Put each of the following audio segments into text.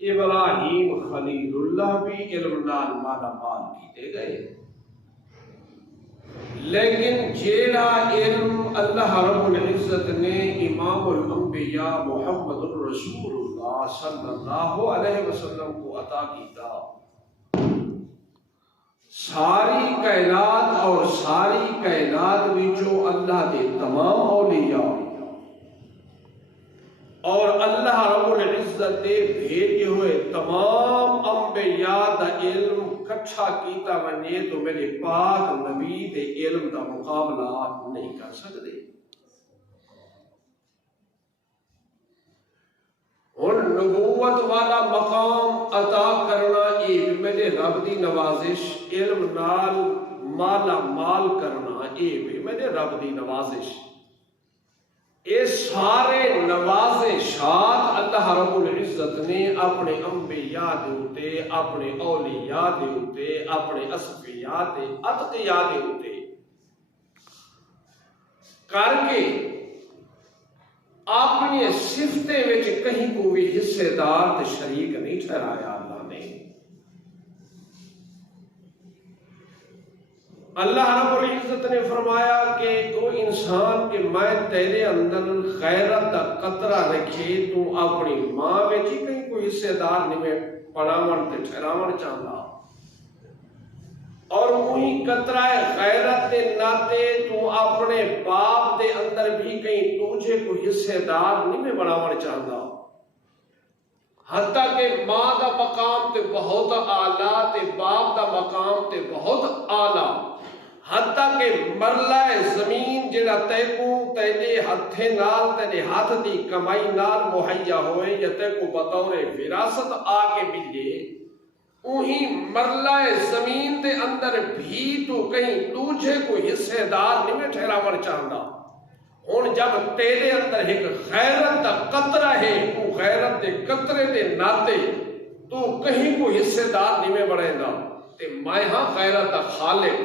ابراہیم خلیل اللہ بھی علم نال مالا مال کیتے گئے، لیکن جیڑا علم اللہ رب العزت نے امام الانبیاء محمد الرسول اللہ صلی اللہ علیہ وسلم کو عطا کیتا، ساری کائنات اور ساری کائنات وچوں اللہ دے تمام اولیاء اور اللہ رب العزت دے بھیجے ہوئے تمام انبیاء دا علم کٹھا کیتا ونجے تو میرے پاک نبی دے علم دا مقابلہ نہیں کر سکتے۔ اور نبوت والا مقام عطا کرنا یہ میرے رب دی نوازش، علم نال مالا مال کرنا یہ بھی میرے رب دی نوازش۔ یہ سارے نوازشات اللہ رب العزت نے اپنے انبیاء دے اوتے، اپنے اولیاء دے اوتے، اپنے اصفیاء تے اتقیاء دے اوتے کر کے اپنی صفتیں وچ کہیں کو بھی حصے دار تے شریک نہیں ٹھہرایا اللہ نے۔ اللہ رب العزت نے فرمایا کہ تو انسان کہ میں تیرے اندر غیرت دا قطرہ رکھے تو اپنی ماں وچ ہی کہیں کوئی حصے دار نہیں میں پڑھاون تے ٹھہراون چاہتا، اور وہی قطرہ غیرت دے ناتے تو اپنے باپ دے اندر بھی کہیں تجھے کوئی حصے دار نہیں میں بناون چاہتا، حتیٰ کہ ماں دا مقام تے بہت اعلیٰ تے باپ دا مقام تے بہت اعلیٰ، حتیٰ کہ مرلہ زمین جڑا تے کو تیرے ہتھے نال تیرے ہاتھ دی کمائی نال مہیا ہوئے یا تے کو بطور وراثت آ کے ملے، وہی مرلہ زمین دے اندر بھی تو کہیں تجھے کوئی حصے دار نہیں میں ٹھہراون چاہتا۔ ہن جب تیرے اندر ایک غیرت دا قطرہ ہے، وہ غیرت دے قطرے دے ناتے تو کہیں کوئی حصے دار نہیں میں بڑھے گا، تے میں ہاں غیرت دا خالق،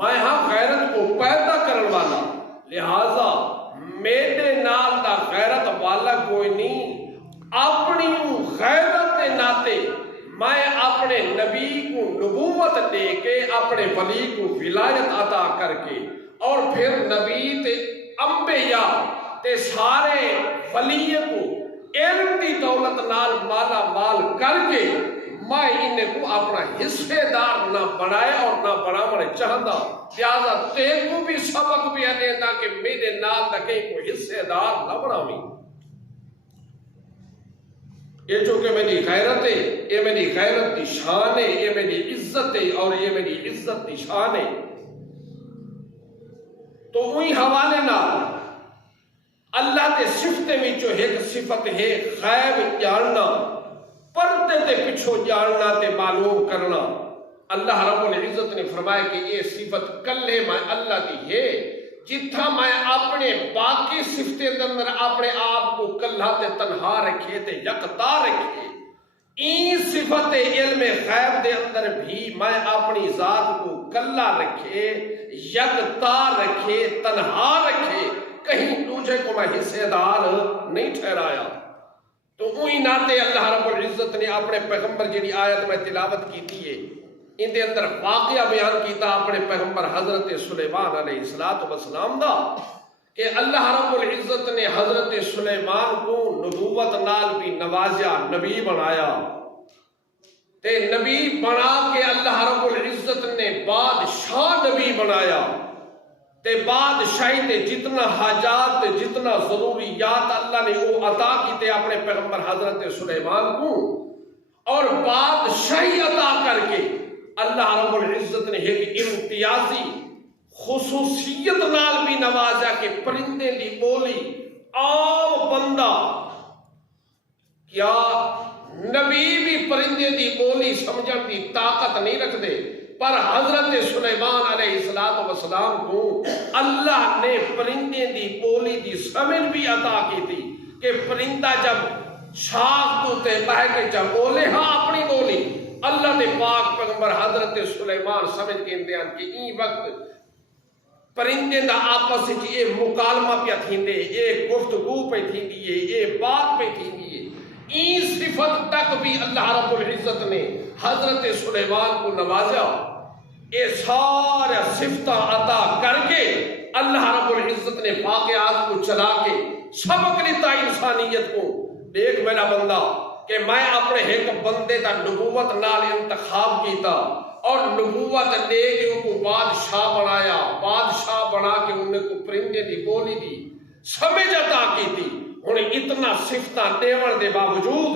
میں ہاں غیرت کو پیدا کرن والا، لہذا میرے نال دا غیرت والا کوئی نہیں۔ اپنی غیرت دے ناتے میں اپنے نبی کو نبوت دے کے، اپنے ولی کو ولایت عطا کر کے، اور پھر نبی تے انبیاء تے سارے ولی کو علم دی دولت نال مالا مال کر کے میں انہیں کو اپنا حصے دار نہ بنائے اور نہ بناونے چاہتا، لہذا تے کو بھی سبق بھی دینا کہ میرے نال نہ کہیں کوئی حصے دار نہ بناویں۔ یہ چونکہ میری غیرت ہے، یہ میری غیرت دی شان ہے، یہ میری عزت ہے اور یہ میری عزت دی شان ہے۔ تو وہی حوالے نال اللہ تے صفتیں وچوں ایک صفت ہے غیب جاننا، پردے تے پچھو جاننا تے معلوم کرنا۔ اللہ رب العزت نے فرمایا کہ یہ صفت کلے میں اللہ دی ہے، جتھا میں اپنے باقی صفتیں اندر اپنے آپ کو کلہ تے تنہا رکھے تے یکتا رکھے، این صفت علم غیب دے اندر بھی میں اپنی ذات کو کلہ رکھے، یکتا رکھے، تنہا رکھے، کہیں تجھے کو میں حصے دار نہیں ٹھہرایا۔ تو وہی ناتے اللہ رب العزت نے اپنے پیغمبر جنہی آیت میں تلاوت کی ہے، ان دے اندر واقعہ بیان کیتا اپنے پیغمبر حضرت سلیمان علیہ السلام دا، کہ اللہ رب العزت نے حضرت سلیمان کو نبوت نال بھی نوازیا، نبی بنایا، تے نبی بنا کے اللہ رب العزت نے بادشاہ نبی بنایا، تے بادشاہی تے جتنا حاجات تے جتنا ضروریات اللہ نے وہ عطا کیتے اپنے پیغمبر حضرت سلیمان کو، اور بادشاہی عطا کر کے اللہ رب العزت نے ایک امتیازی خصوصیت نال بھی نوازا کہ پرندے دی بولی عام بندہ کیا نبی بھی پرندے دی بولی سمجھن دی طاقت نہیں رکھ دے، پر حضرت سلیمان علیہ السلام کو اللہ نے پرندے دی بولی دی سمجھ بھی عطا کی تھی کہ پرندہ جب شاخ تو تے بہ کے جب بولے ہاں اپنی بولی، اللہ نے پاک پیغمبر حضرت سلیمان سمجھ کے اندیان کہ این وقت پرندے دا آپس یہ مکالمہ پہ تھیندے، یہ گفتگو پہ تھیندی ہے، یہ بات پہ تھیندی ہے، این صفت تک بھی اللہ رب العزت نے حضرت سلیمان کو نوازا. یہ سارا صفتہ عطا کر کے اللہ رب العزت نے واقعات کو چلا کے سبق دیتا انسانیت کو. دیکھ میرا بندہ کہ میں اپنے ایک بندے کا نبوت نال انتخاب کیتا اور نبوت دے کے ان کو بادشاہ بنایا. بادشاہ بنا کے انہیں کو پرندے دی بولی دی سمجھ عطا کی تھی. انہیں اتنا صفتہ دیور دے باوجود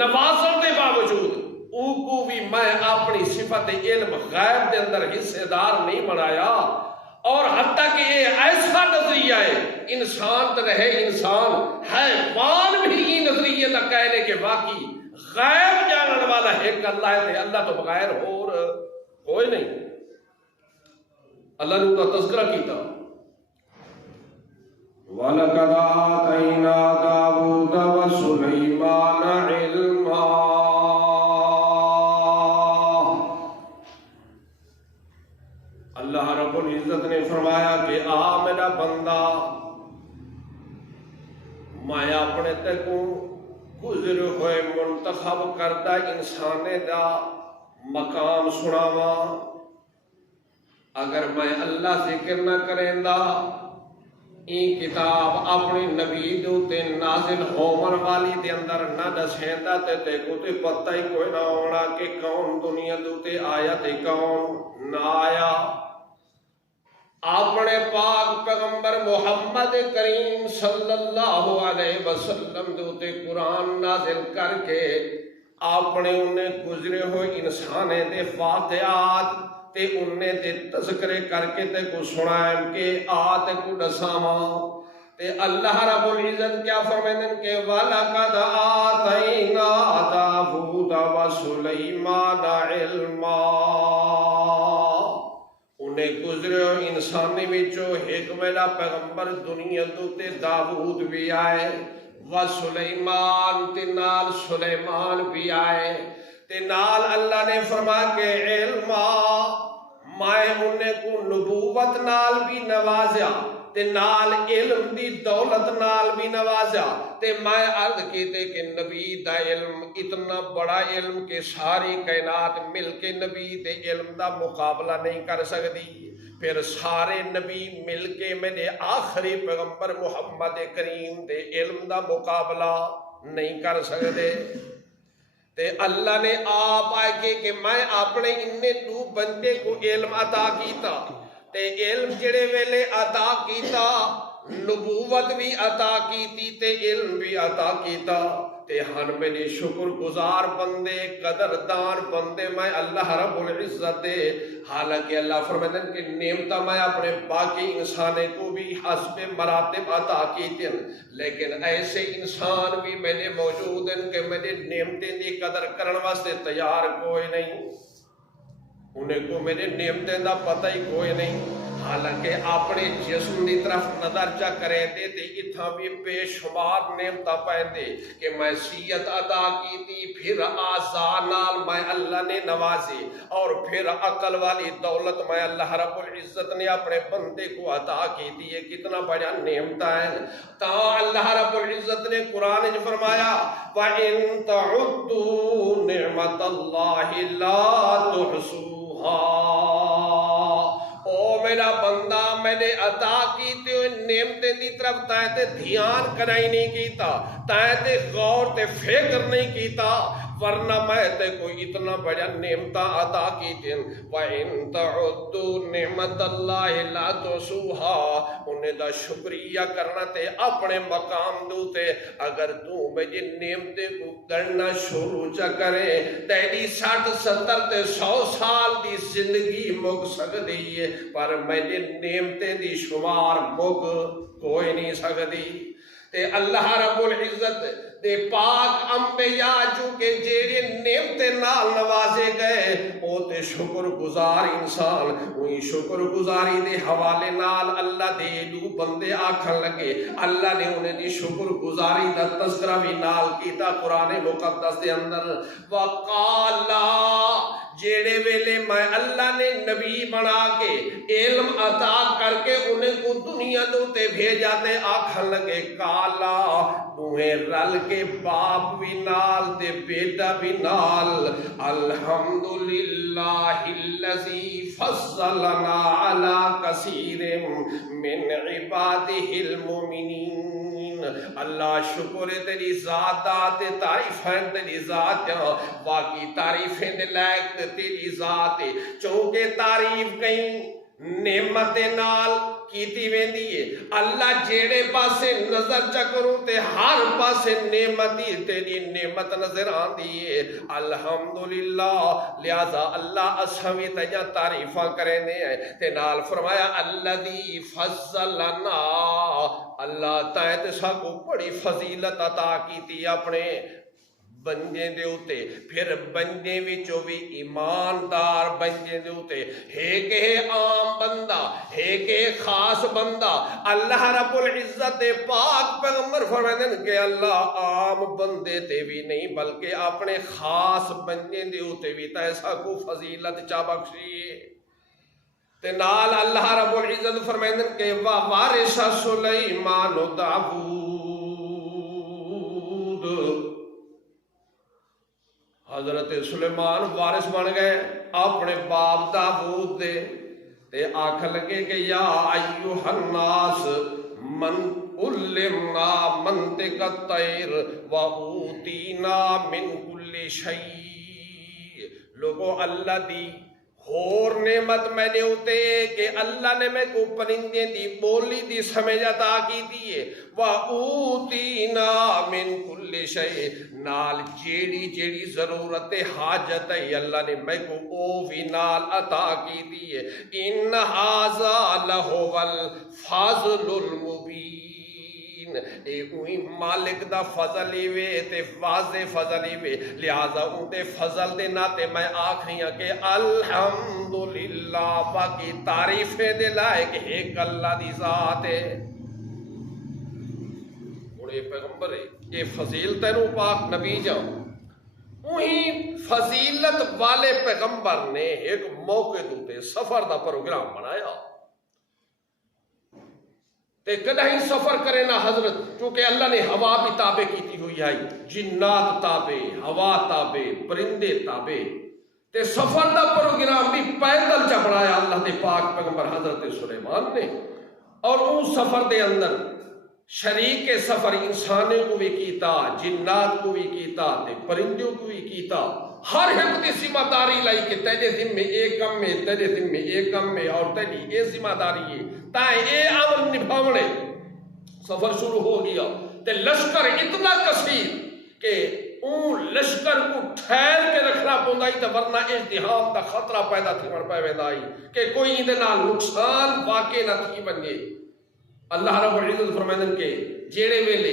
نوازن دے باوجود او کو بھی میں اپنی صفت علم غیب دے اندر حصے دار نہیں بنایا. اور حتیٰ کہ یہ ایسا نظریہ ہے انسان تو رہے انسان حیوان بھی یہ نظریہ نہ کہنے کہ واقعی غیب جاننے والا ایک اللہ ہے. اللہ تو بغیر اور کوئی نہیں. اللہ نے ان کا تذکرہ کیتا. وَلَقَدْ آتَيْنَا دَاوُودَ وَسُلَيْمَانَ عِلْمًا. اللہ رب العزت نے فرمایا کہ آ میرا بندہ میں اپنے تے کو گزر ہوئے منتخب کردہ انسانے دا مقام سناواں. اگر میں اللہ ذکر نہ کریں دا این کتاب اپنی نبی دوتے نازل ہومن والی دے اندر نہ دسیندہ تے کو تے پتہ ہی کوئی نہ ہونا کہ کون دنیا دوتے آیا تے کون نہ آیا. اپنے پاک پیغمبر محمد کریم صلی اللہ علیہ وسلم دوتے قرآن نازل کر کے اپنے انہیں گزرے ہوئے انسانے دے واقعات تے انہیں دے تذکرے کر کے تے کو سنائیں کہ آتے کو دساواں. تے اللہ رب العزت کیا فرمائیں کہ وَلَقَدْ آتَيْنَا دَاوُودَ وَسُلَيْمَانَ عِلْمًا. انہیں گزرے ہوئے انسانی وچوں ایک میرا پیغمبر دنیا دوتے داود بھی آئے وَسُلَيْمَان تے نال سلیمان بھی آئے. تے نال اللہ نے فرمایا کہ علما میں انہیں کو نبوت نال بھی نوازیا تے نال علم دی دولت نال بھی نوازیا. تے میں عرض کیتے کہ نبی دا علم اتنا بڑا علم کہ ساری کائنات مل کے نبی دے علم دا مقابلہ نہیں کر سکتی. پھر سارے نبی مل کے میرے آخری پیغمبر محمد کریم دے علم دا مقابلہ نہیں کر سکتے. تے اللہ نے آپ آئے کہ میں اپنے انہیں دو بندے کو علم عطا کیتا. تے علم جڑے ویلے عطا کیتا نبوت بھی عطا کیتی تے علم بھی عطا کیتا. تے ہن میرے شکر گزار بندے قدردان بندے میں اللہ رب العزت دے. حالانکہ اللہ فرماتے ہیں کہ نعمتہ میں اپنے باقی انسانے کو بھی حسب مراتب عطا کیتے ہیں لیکن ایسے انسان بھی میرے موجود ہیں کہ میرے نعمتیں دی قدر کرن واسطے تیار کوئی نہیں. انہیں کو میرے نعمتیں دا پتہ ہی کوئی نہیں. حالانکہ اپنے جسم دی طرف نظر چا کریں دے تے اتھا بھی بے شمار نعمتہ پہن دے کہ میں سیت عطا کی تھی پھر آزان نال میں اللہ نے نوازی اور پھر عقل والی دولت میں اللہ رب العزت نے اپنے بندے کو عطا کی تھی. یہ کتنا بڑا نعمتہ ہے. تا اللہ رب العزت نے قرآن نے فرمایا وَإِن تَعُدُّوا نِعْمَةَ اللَّهِ لَا تُحْصُوهَا. او میرا بندہ میں نے عطا کیتے ہوئے نعمتیں دی طرف تائیں دھیان کرائی نہیں کیتا تائیں غور تے فکر نہیں کیتا ورنہ میں تے کوئی اتنا بڑا نعمتہ عطا کیتے ہیں. وَإِن تَعُدُّوا نِعْمَةَ اللَّهِ لَا تُحْصُوهَا. انہیں دا شکریہ کرنا تے اپنے مقام دوتے. اگر تو مجھے نعمتیں کو کرنا شروع چا کرے تیری 60 70 تے 100 سال دی زندگی مک سکتی ہے پر میرے نعمتیں دی شمار مک کوئی نہیں سکتی. تے اللہ رب العزت دے پاک انبیاء چونکہ جیڑے نعمتیں نال نوازے گئے او تے شکر گزار انسان وہی شکر گزاری دے حوالے نال اللہ دے دو بندے آکھن لگے. اللہ نے انہیں دی شکر گزاری دا تذکرہ بھی نال کیتا قرآن مقدس دے اندر. وقالا جیڑے ویلے میں اللہ نے نبی بنا کے علم عطا کر کے انہیں کو دنیا دوتے بھیجاتے آکھن لگے کالا دوہیں رل کے کے باپ بھی نال تے بیٹا بھی نال الحمدللہ الذی فضلنا علی کثیر من عبادہ المؤمنین اللہ شکر ہے تیری ذات تے تعریفیں تیری ذات باقی تعریفیں دے لائق تیری ذات چونکہ تعریف کہیں نعمت نال کیتی ویندی ہے اللہ جیڑے پاسے نظر چکروں تے ہر پاسے نعمتی تیری نعمت نظر آن دیئے الحمدللہ لہذا اللہ اسہوی تجھا تعریفہ کریں دے ہیں تے نال فرمایا الذی فضلنا اللہ تائیں سا کو بڑی فضیلت عطا کیتی اپنے بندے دے ہوتے پھر بندے وچوں بھی ایماندار بندے دے ہوتے ایک ہے عام بندہ ایک ہے خاص بندہ اللہ رب العزت پاک پیغمبر فرمائے کہ اللہ عام بندے تے بھی نہیں بلکہ اپنے خاص بندے دے ہوتے بھی تا ایسا کو فضیلت چا بخشیے تے نال اللہ رب العزت فرمائے کہ وارث سلیمان داؤد حضرت سلیمان وارث بن گئے اپنے باپ داؤد دے تے آکھ لگے کہ یا ایوہ الناس من علمنا منطق الطیر وَأُوتِينَا مِن كُلِّ شَيْءٍ لوگوں اللہ دی اور نعمت میں نے ہوتے کہ اللہ نے میں کو پرندے دی بولی دی سمجھ عطا کی دیئے وَأُوتِينَا مِن كُلِّ شَيْءٍ نال جیڑی جیڑی ضرورت حاجت ہے اللہ نے میں کو او بھی نال عطا کی دیئے اِنَّ هَذَا لَهُوَ الْفَضْلُ الْمُبِينَ اے اوہی مالک دا فضل ہی وے تے واضح فضل ہی وے لہذا ان دے فضل دے ناتے میں آکھیاں کہ الحمدللہ باقی تعریفیں دے لائے کہ ایک اللہ دی ذات ہے بڑے پیغمبر ہے یہ فضیلت نو پاک نبی جاؤں وہی فضیلت والے پیغمبر نے ایک موقع دوتے سفر دا پروگرام بنایا تے کدہیں سفر کرے نا حضرت چونکہ اللہ نے ہوا بھی تابع کیتی ہوئی ہے جنات تابع ہوا تابع پرندے تابع تے سفر دا پروگرام بھی پیدل چا بنایا اللہ دے پاک پیغمبر حضرت سلیمان نے اور ان سفر دے اندر شریک سفر انسانوں کو بھی کیتا جنات کو بھی کیتا تے پرندوں کو بھی کیتا ہر ایک دی ذمہ داری لائی کہ تیرے ذمہ ایک کم میں تیرے ذمہ ایک کم میں اور تیری اے ذمہ داری ہے تائیں اے عمل نبھاونے سفر شروع ہو گیا تے لشکر اتنا کثیر کہ اون لشکر کو ٹھہر کے رکھنا پوندائی تے ورنہ ازدحام دا خطرہ پیدا تھی مر پہ ویندائی کہ کوئی ادنا نقصان واقع نہ تھی بنگے اللہ رب العزت فرمائدن کے جیڑے ویلے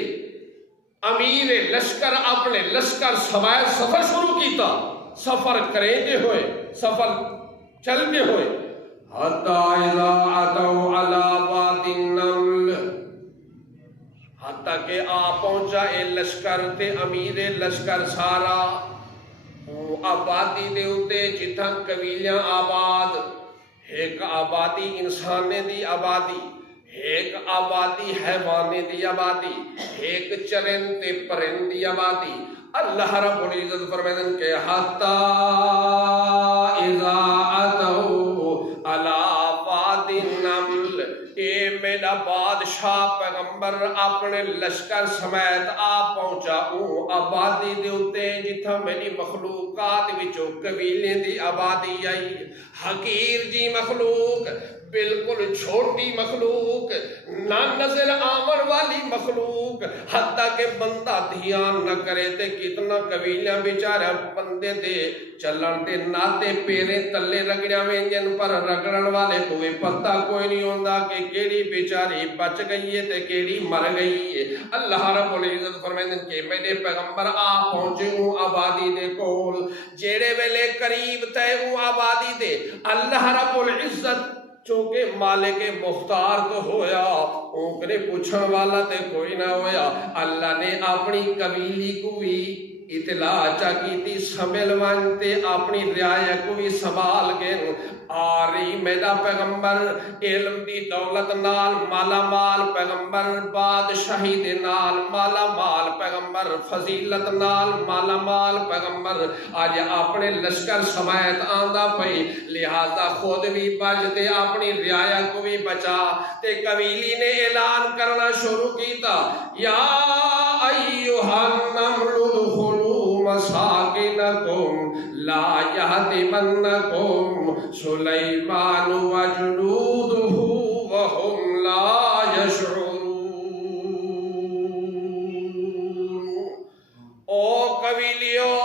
امیر لشکر اپنے لشکر سوائے سفر شروع کیتا سفر کریں دے ہوئے سفر چل دے ہوئے حتی اذا اتوا علی واد النمل حتی کہ آ پہنچا اے لشکر تے امیر لشکر سارا آبادی دے ہوتے جتھا قبیلیاں آباد ایک آبادی انسانے دی آبادی ایک آبادی حیوانے دی آبادی ایک چرن تے پرند دی آبادی اللہ رب العزت فرمائدن کہ حتی اذا اتوا علی واد النمل اے میرا بادشاہ پیغمبر اپنے لشکر سمیت آ پہنچا او آبادی دے ہوتے جتھا میری مخلوقات وچوں قبیلے دی آبادی آئی حقیر جی مخلوق بالکل چھوٹی مخلوق نہ نظر آمر والی مخلوق حتیٰ کہ بندہ دھیان نہ کرے تے کتنا قبیلیاں بیچارہ بندے دے چلن تے ناتے پیرے تلے رگڑیاں وینجن پر رگڑن والے کوئی پتہ کوئی نہیں ہوندہ کہ کیڑی بیچاری بچ گئی ہے تے کیڑی مر گئی ہے اللہ رب العزت فرمائدن کہ میرے پیغمبر آ پہنچے ہوں آبادی دے کول جیڑے ویلے قریب تے ہوں آبادی دے اللہ رب العزت چونکہ مالک مختار تو ہویا اونکنے پوچھن والا تے کوئی نہ ہویا اللہ نے اپنی قبیلی کو بھی اطلاع چا کیتی سنبھل وانتے اپنی رعایا کو بھی سنبھال گئے آری میرا پیغمبر علم دی دولت نال مالا مال پیغمبر بادشاہی دے نال مالا مال پیغمبر فضیلت نال مالا مال پیغمبر آج اپنے لشکر سمایت آندہ پئی لہذا خود بھی بچتے اپنی رعایا کو بھی بچا تے قبیلی نے اعلان کرنا شروع کیتا یا ایوہا النمل ادخلوا مساکنکم لا یحطمنکم سلیمان وجنودہ وہم لا یشعرون۔ او قبیلیو،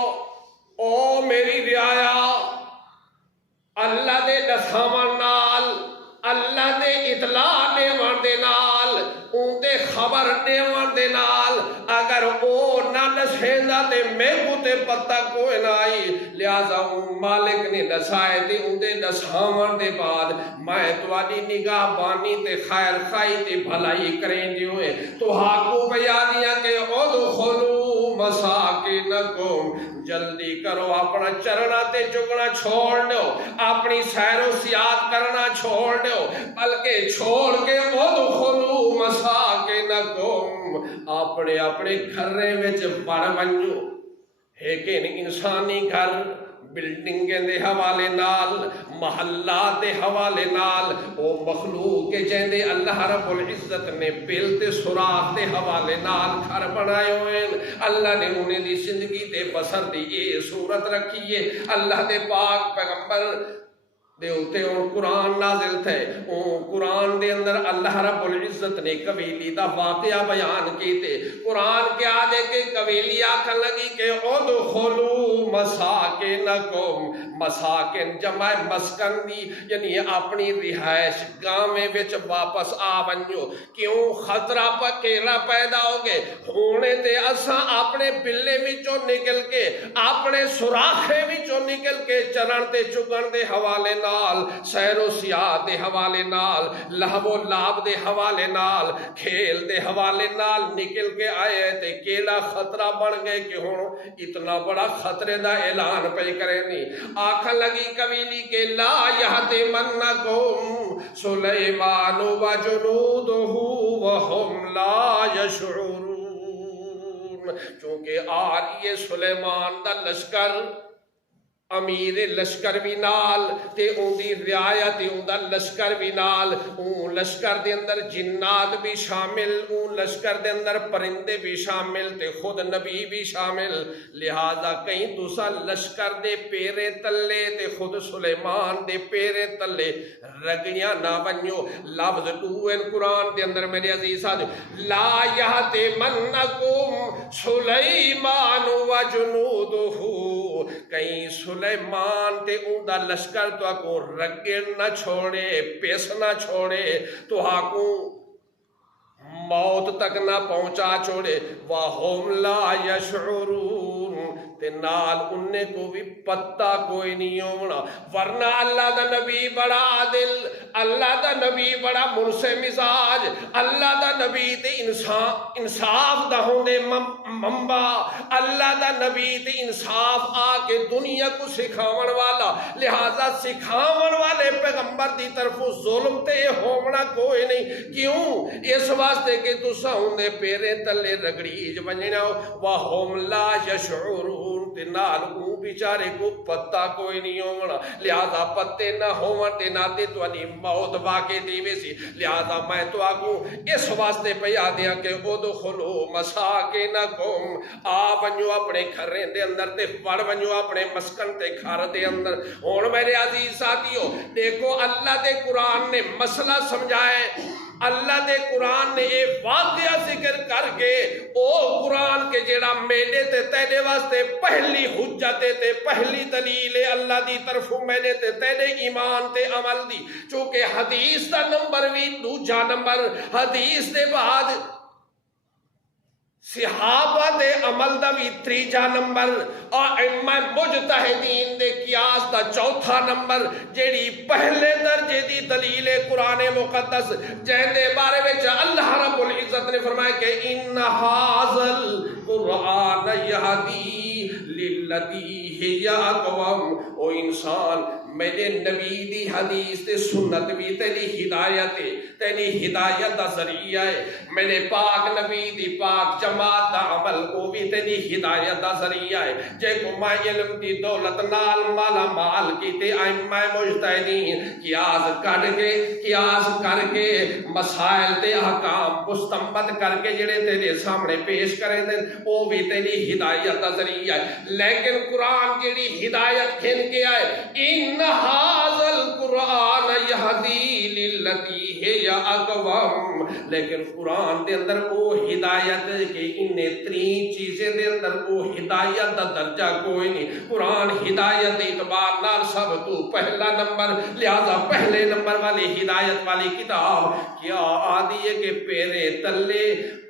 او میری رعایا، اللہ دے دساون نال، اللہ دے اطلاع دیون دے نال، اون دے خبر دیون دے نال اگر او نہ دسیندا تے میں کو تے پتہ کوئی نہ آئی، لہذا مالک نے دسائے تے اون دے دساون دے بعد میں تواڈی نگاہ بانی تے خیر خائی تے بھلائی کریں دیو تو ہاکو پیا دیا کہ ادخلوا مساکنکم، جلدی کرو اپنا چرنا تے چکنا چھوڑ دو، اپنی سیر و سیاحت کرنا چھوڑ دو، بلکہ چھوڑ کے ادخلوا مساکنکم، اپنے اپنے گھرے وچ بڑ ونجو۔ لیکن انسانی گھر بلڈنگیں دے حوالے نال، محلات دے حوالے نال، او مخلوق کے جیندے اللہ رب العزت نے بل تے سوراخ دے حوالے نال گھر بنائے ہوئے، اللہ نے انہیں دی زندگی تے بسر دی یہ صورت رکھی ہے۔ اللہ دے پاک پیغمبر دے ہوتے اور قرآن نازل تھے، قرآن دے اندر اللہ رب العزت نے قبیلی دا واقعہ بیان کیتے۔ قرآن کے آدھے کے قبیلی آکھن لگی کہ ادخلوا مساکنکم، مساکن جمع مسکن دی یعنی اپنی رہائش گاہ میں وچ واپس آ ونجو، کیوں خطرہ پکیلا پیدا ہو گئے ہونے تے اساں اپنے بلے وچوں نکل کے اپنے سوراخے وچوں نکل کے چرن تے چگن دے حوالے نال، سیر و سیاحت دے حوالے نال، لہو و لعب دے حوالے نال، کھیل دے حوالے نال نکل کے آئے تے کیڑا خطرہ بن گئے کہ ہن اتنا بڑا خطرے دا اعلان پہ کرے نہیں۔ آکھن لگی قبیلی کے لا یحطمنکم سلیمان وجنودہ وہم لا یشعرون، چونکہ آج یہ سلیمان دا لشکر امیر لشکر بھی نال تے اون دی رعایت اون دا لشکر بھی نال، اون لشکر دے اندر جنات بھی شامل، اون لشکر دے اندر پرندے بھی شامل تے خود نبی بھی شامل، لہذا کہیں دوسرا لشکر دے پیرے تلے تے خود سلیمان دے پیرے تلے رگڑیاں نہ بنیو۔ لفظ ٹوئن قرآن دے اندر میرے عزیز ساتھیو، لا یحطمنکم سلیمان وجنودہ، کہیں سلیمان تے اون دا لشکر تو آکو رگڑ نہ چھوڑے، پیس نہ چھوڑے، تو آکو موت تک نہ پہنچا چھوڑے، وَهُمْ لَا يَشْعُرُونَ، تے نال انہیں کو بھی پتہ کوئی نہیں ہونا۔ ورنہ اللہ دا نبی بڑا عادل، اللہ دا نبی بڑا منصف مزاج، اللہ دا نبی تے انصاف دا ہوندے منبع، اللہ دا نبی تے انصاف آ کے دنیا کو سکھاون والا، لہذا سکھاون والے پیغمبر دی طرف ظلم تے ہونا کوئی نہیں، کیوں؟ اس واسطے کہ تسا ہوندے پیرے تلے رگڑیج بننا، وَهُمْ لَا يَشْعُرُونَ، تے نال کو بیچارے کو پتہ کوئی نہیں ہونا، لہذا پتے نہ ہون تے نہ تے تو انی موت واقع دیوے سی۔ لہذا میں تو آگوں اس واسطے پیا دیا کہ ادخلوا مساکنکم، آ ونجو اپنے گھریں دے اندر تے پڑ ونجو اپنے مسکن تے گھر دے اندر۔ ہن میرے عزیز ساتھیو دیکھو اللہ دے قرآن نے مسئلہ سمجھائے، اللہ دے قرآن نے ایک واقعہ ذکر کر کے او قرآن کے جیڑا میلے تے تیرے واسطے پہلی حجت تے پہلی دلیل اللہ دی طرف میلے تے تیرے ایمان تے عمل دی، چونکہ حدیث دا نمبر بھی دوجا نمبر، حدیث دے بعد صحابہ دے عمل دا بھی تریجا نمبر، اور ائمہ مجتہدین دے قیاس دا چوتھا نمبر، جیڑی پہلے درجے دی دلیل قرآن مقدس جہن دے بارے وچ اللہ رب العزت نے فرمایا کہ ان ھذا القرآن یہدی للتی ہی اقوم، او انسان میرے نبی دی حدیث تے سنت بھی تیری ہدایت ہے، تیری ہدایت دا ذریعہ ہے، میرے پاک نبی دی پاک جماعت دا عمل کو بھی تیری ہدایت دا ذریعہ ہے، جے کو میں علم دی دولت نال مالا مال کیتے ائمہ مجتہدین قیاس کر کے مسائل تے احکام مستنبط کر کے جڑے تیرے سامنے پیش کریں دیں وہ بھی تیری ہدایت دا ذریعہ ہے، لیکن قرآن جڑی ہدایت کھن کے آئے ان ھذا القرآن یہدی للتی ہی اقوم، لیکن قرآن دے اندر وہ ہدایت کہ انہیں ترین چیزیں دے اندر وہ ہدایت دا درجہ کوئی نہیں، قرآن ہدایت اعتبار نال سب تو پہلا نمبر، لہذا پہلے نمبر والی ہدایت والی کتاب کیا آدھی ہے کہ پیرے تلے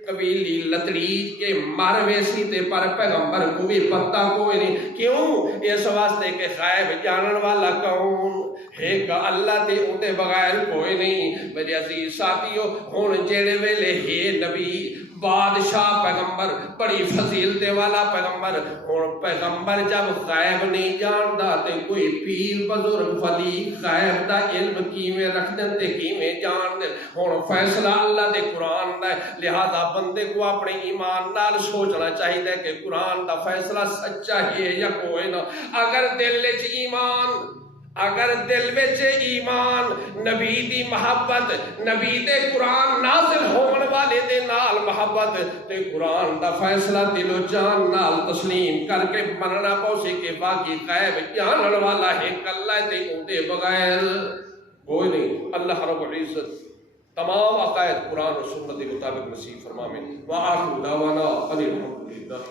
قبیلی لتڑیج کے مارویسی تے پر پیغمبر کو بھی پتہ کوئی نہیں، کیوں؟ اس واسطے کہ غیب جانن والا کون ایک اللہ تے اندے بغیر کوئی نہیں۔ میرے عزیز ساتھیو، ہن جڑے ویلے ہے نبی بادشاہ پیغمبر بڑی فضیلتے والا پیغمبر، اور پیغمبر جب غیب نہیں جاندا تے کوئی پیر بزرگ ولی غیب دا علم کیویں رکھ دین تے کیویں جان دین؟ ہن فیصلہ اللہ دے قرآن دا ہے، لہذا بندے کو اپنے ایمان نال سوچنا چاہیے کہ قرآن دا فیصلہ سچا ہے یا کوئی نہ۔ اگر دل وچ ایمان نبی دی محبت، نبی دے قرآن نازل ہون والے دے نال محبت تے قرآن دا فیصلہ دل و جان نال تسلیم کر کے مننا پوسی کہ باقی غیب جانن والا ہے اللہ تے اندے بغیر کوئی نہیں۔ اللہ رب العزت تمام عقائد قرآن و سنت کے مطابق نصیب فرمائے۔ وآخر دعوانا ان الحمد للہ۔